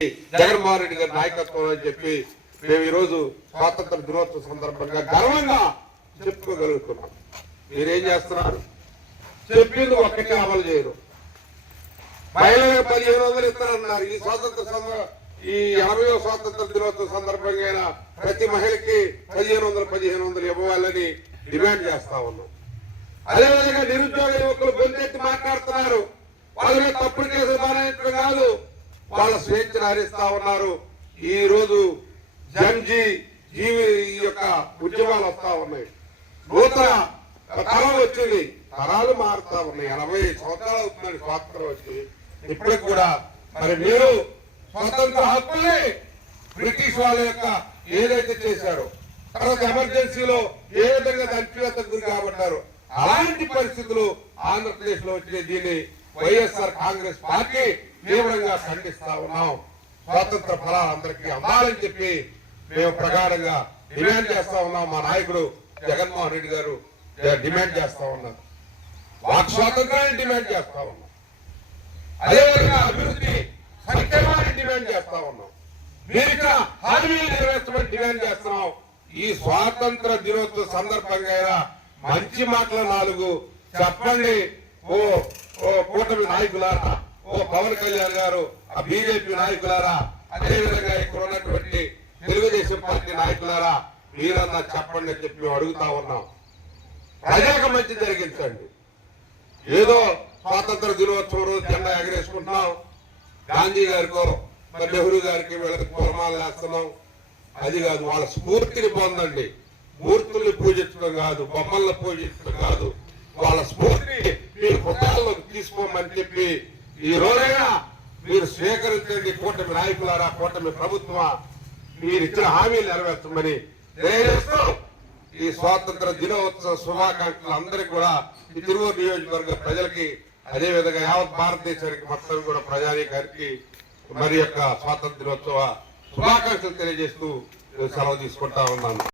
జగన్మోహన్ రెడ్డి గారి నాయకత్వం అని చెప్పి మేము ఈ రోజు స్వాతంత్ర దినోత్సవ సందర్భంగా గర్వంగా చెప్పుకోగలుగుతున్నాం. మీరేం చేస్తున్నారు? చెప్పింది ఒక్కటే అమలు చేయరు. మహిళలకు 1500 ఇస్తారన్నారు. ఈ 80వ స్వాతంత్ర దినోత్సవ సందర్భంగా ప్రతి మహిళకి 1500 ఇవ్వాలని డిమాండ్ చేస్తా ఉన్నాం. అదేవిధంగా నిరుద్యోగ యువకులు గొంతెత్తి మాట్లాడుతున్నారు. వాళ్ళ మీద తప్పుడు కేసులు బాధించడం కాదు, వాళ్ళ స్వేచ్ఛను హరిస్తా ఉన్నారు. ఈ రోజు జన్జీ జీవి యొక్క ఉద్యమాలు వస్తా ఉన్నాయి. నూతన తరం వచ్చింది, తరాలు మారుతా ఉన్నాయి. 80 సంవత్సరాలు అవుతున్నాయి స్వాతంత్రం వచ్చి. ఇప్పటికి కూడా మరి మీరు స్వతంత్ర హక్కుల్ని బ్రిటిష్ వాళ్ళ యొక్క ఏదైతే చేశారో, తర్వాత ఎమర్జెన్సీలో ఏ విధంగా అణచివేతకు గురి కాబట్టారు, అలాంటి పరిస్థితులు ఆంధ్రప్రదేశ్ లో వచ్చే దీన్ని వైఎస్ఆర్ కాంగ్రెస్ పార్టీ తీవ్రంగా ఖండిస్తా ఉన్నాం. స్వాతంత్ర ఫలాలు అందరికీ అందాలని చెప్పి మేము ప్రగాఢంగా డిమాండ్ చేస్తా ఉన్నాం. మా నాయకుడు జగన్మోహన్ రెడ్డి గారు డిమాండ్ చేస్తా ఉన్నారు. వాక్ స్వాతంత్రాన్ని డిమాండ్ చేస్తా ఉన్నాం. అదేవిధంగా అభివృద్ధి సంక్షేమాన్ని డిమాండ్ చేస్తా ఉన్నాం. మీరు ఇక్కడ హామీలు నెరవేర్చమని డిమాండ్ చేస్తున్నాం. ఈ స్వాతంత్ర దినోత్సవ సందర్భంగా మంచి మాటలు 4 చెప్పండి. ఓ కూటమి నాయకులారా, ఓ పవన్ కళ్యాణ్ గారు, ఆ బీజేపీ నాయకులారా, అదేవిధంగా ఇక్కడ ఉన్నటువంటి తెలుగుదేశం పార్టీ నాయకులారా, మీరన్నా చెప్పండి అని చెప్పి మేము అడుగుతా ఉన్నాం. ప్రజలకు మంచి జరిగించండి. ఏదో స్వాతంత్ర దినోత్సవం రోజు జెండా ఎగరేసుకుంటున్నాం, గాంధీ గారికో మరి నెహ్రూ గారికి వీళ్ళకి పూలమాలు వేస్తున్నాం, అది కాదు. వాళ్ళ స్ఫూర్తిని పొందండి. మూర్తుల్ని పూజించడం కాదు, బొమ్మల్ని పూజించడం కాదు, వాళ్ళ స్ఫూర్తిని మీ హృదయాల్లోకి తీసుకోమని చెప్పి ఈ రోజైనా మీరు స్వీకరించండి. కూటమి నాయకులారా, కూటమి ప్రభుత్వమా, మీరు ఇచ్చిన హామీలు నెరవేర్చమని తెలియజేస్తూ ఈ స్వాతంత్ర దినోత్సవ శుభాకాంక్షలు అందరికీ కూడా ఈ తిరువూరు నియోజకవర్గ ప్రజలకి, అదేవిధంగా యావత్ భారతదేశానికి మొత్తం కూడా ప్రజానీకానికి మరి యొక్క స్వాతంత్ర దినోత్సవ శుభాకాంక్షలు తెలియజేస్తూ సెలవు తీసుకుంటా ఉన్నాను.